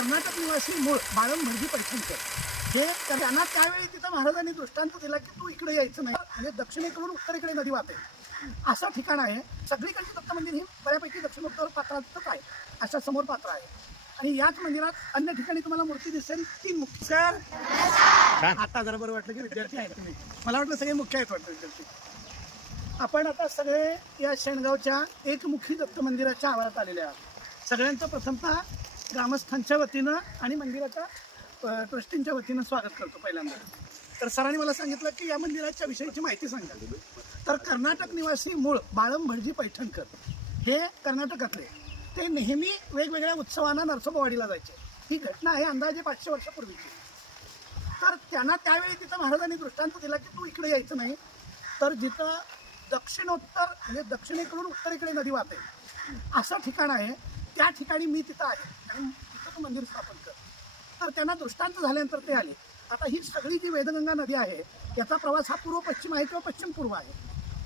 कर्नाटक निवासी मूळ बाळम भटजी पैठणकर हे त्यांना त्यावेळी तिथं महाराजांनी दृष्टांत दिला की तू इकडे यायचं नाही. म्हणजे दक्षिणेकडून उत्तरेकडे नदी वाहते. असं ठिकाण आहे. सगळीकडची दत्त मंदिर ही बऱ्यापैकी दक्षिणोत्तर पात्रातच आहे. अशा समोर पात्र आहे. आणि याच मंदिरात अन्य ठिकाणी तुम्हाला मूर्ती दिसेल तीन मुख्य सर आता जरा बरं वाटलं की विद्यार्थी आहेत तुम्ही. मला वाटलं सगळे मुख्य आहेत वाटतं विद्यार्थी. आपण आता सगळे या शेणगावच्या एकमुखी दत्त मंदिराच्या आवारात आलेले आहात. सगळ्यांचं प्रथमतः ग्रामस्थांच्या वतीनं आणि मंदिराच्या ट्रस्टींच्या वतीनं स्वागत करतो पहिल्यांदा. तर सरांनी मला सांगितलं की या मंदिराच्या विषयीची माहिती सांगा. तर कर्नाटक निवासी मूळ बाळम भटजी पैठणकर हे कर्नाटकातले. ते नेहमी वेगवेगळ्या उत्सवांना नरसोबावाडीला जायचे. ही घटना आहे अंदाजे पाचशे वर्षापूर्वीची. तर त्यांना त्यावेळी तिथं महाराजांनी दृष्टांत दिला की तू इकडे यायचं नाही. तर जिथं दक्षिणोत्तर म्हणजे दक्षिणेकडून उत्तरेकडे नदी वाहते असं ठिकाण आहे. त्या ठिकाणी मी तिथं आहे. आणि तिथं तू मंदिर स्थापन कर तर त्यांना दृष्टांत झाल्यानंतर ते आले. आता ही सगळी जी वेदगंगा नदी आहे याचा प्रवास हा पूर्व पश्चिम आहे किंवा पश्चिम पूर्व आहे.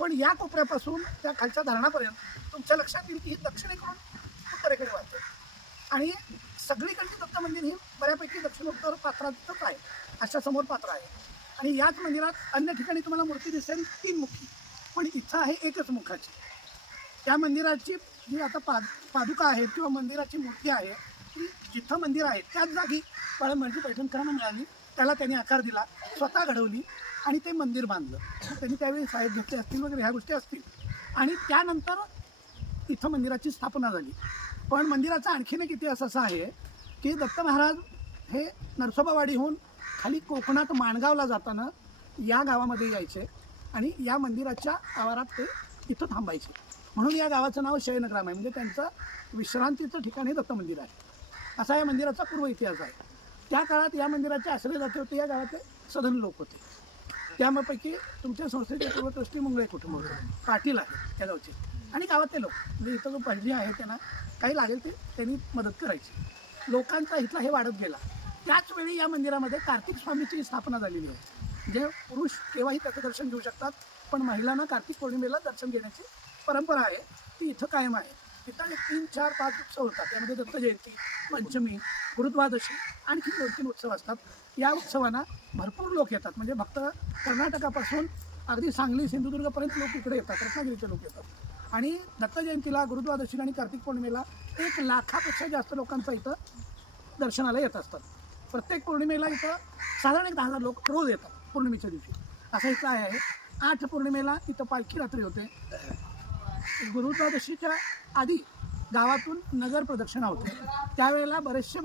पण या कोपऱ्यापासून त्या खालच्या धरणापर्यंत तुमच्या लक्षात येईल की ही दक्षिणेकडून उत्तरेकडे वाहते. आणि सगळीकडची दत्त मंदिर ही बऱ्यापैकी दक्षिणोत्तर पात्रातच आहे. अशा समोर पात्र आहे. आणि याच मंदिरात अन्य ठिकाणी तुम्हाला मूर्ती दिसेल तीन मुखी. पण इथं आहे एकच मुखाची. त्या मंदिराची जी आता पा पादुका आहेत किंवा मंदिराची मूर्ती आहे ती जिथं मंदिर आहे त्याच जागी बाळमर्जी पैठणकरांना मिळाली. त्याला त्यांनी आकार दिला स्वतः घडवली आणि ते मंदिर बांधलं. त्यांनी त्यावेळी साहेब घेतले असतील वगैरे ह्या गोष्टी असतील. आणि त्यानंतर इथं मंदिराची स्थापना झाली. पण मंदिराचा आणखीन एक इतिहास असा आहे की दत्त महाराज हे नरसोबावाडीहून खाली कोकणात माणगावला जाताना या गावामध्ये यायचे आणि या मंदिराच्या आवारात ते इथं थांबायचे. म्हणून या गावाचं नाव शयनग्राम आहे. म्हणजे त्यांचं विश्रांतीचं ठिकाण हे दत्त मंदिर आहे. असा या मंदिराचा पूर्व इतिहास आहे. त्या काळात या मंदिराचे आश्रय जाते होते या गावातले सधन लोक होते. त्यापैकी तुमच्या संस्थेचे पूर्व ट्रस्टी मुंगळे कुटुंब होते. पाटील आहे त्या गावचे. आणि गावातले लोक. म्हणजे इथं जो पहिली आहे त्यांना काही लागेल ते त्यांनी मदत करायची. लोकांचा इथला हे वाढत गेला. त्याचवेळी या मंदिरामध्ये कार्तिक स्वामीची स्थापना झालेली आहे. जे पुरुष केव्हाही त्याचं दर्शन घेऊ शकतात पण महिलांना कार्तिक पौर्णिमेला दर्शन घेण्याची परंपरा आहे ती इथं कायम आहे. तिथं तीन चार पाच उत्सव होतात. त्यामध्ये दत्त जयंती पंचमी गुरुद्वादशी आणखी दोन तीन उत्सव असतात. या उत्सवांना भरपूर लोक येतात. म्हणजे फक्त कर्नाटकापासून अगदी सांगली सिंधुदुर्गपर्यंत लोक इकडे येतात. रत्नागिरीचे लोक येतात. आणि दत्त जयंतीला गुरुद्वादशीला आणि कार्तिक पौर्णिमेला एक लाखापेक्षा जास्त लोकांचा इथं दर्शनाला येत असतात. प्रत्येक पौर्णिमेला इथं साधारण एक दहा हजार लोक रोज येतात पौर्णिमेच्या दिवशी. असं इथं आहे. आठ पौर्णिमेला इथं पालखी रात्री होते. गुरुद्वादशीच्या आधी गावातून नगर प्रदक्षिणा होते. त्यावेळेला बरेचसे भक्त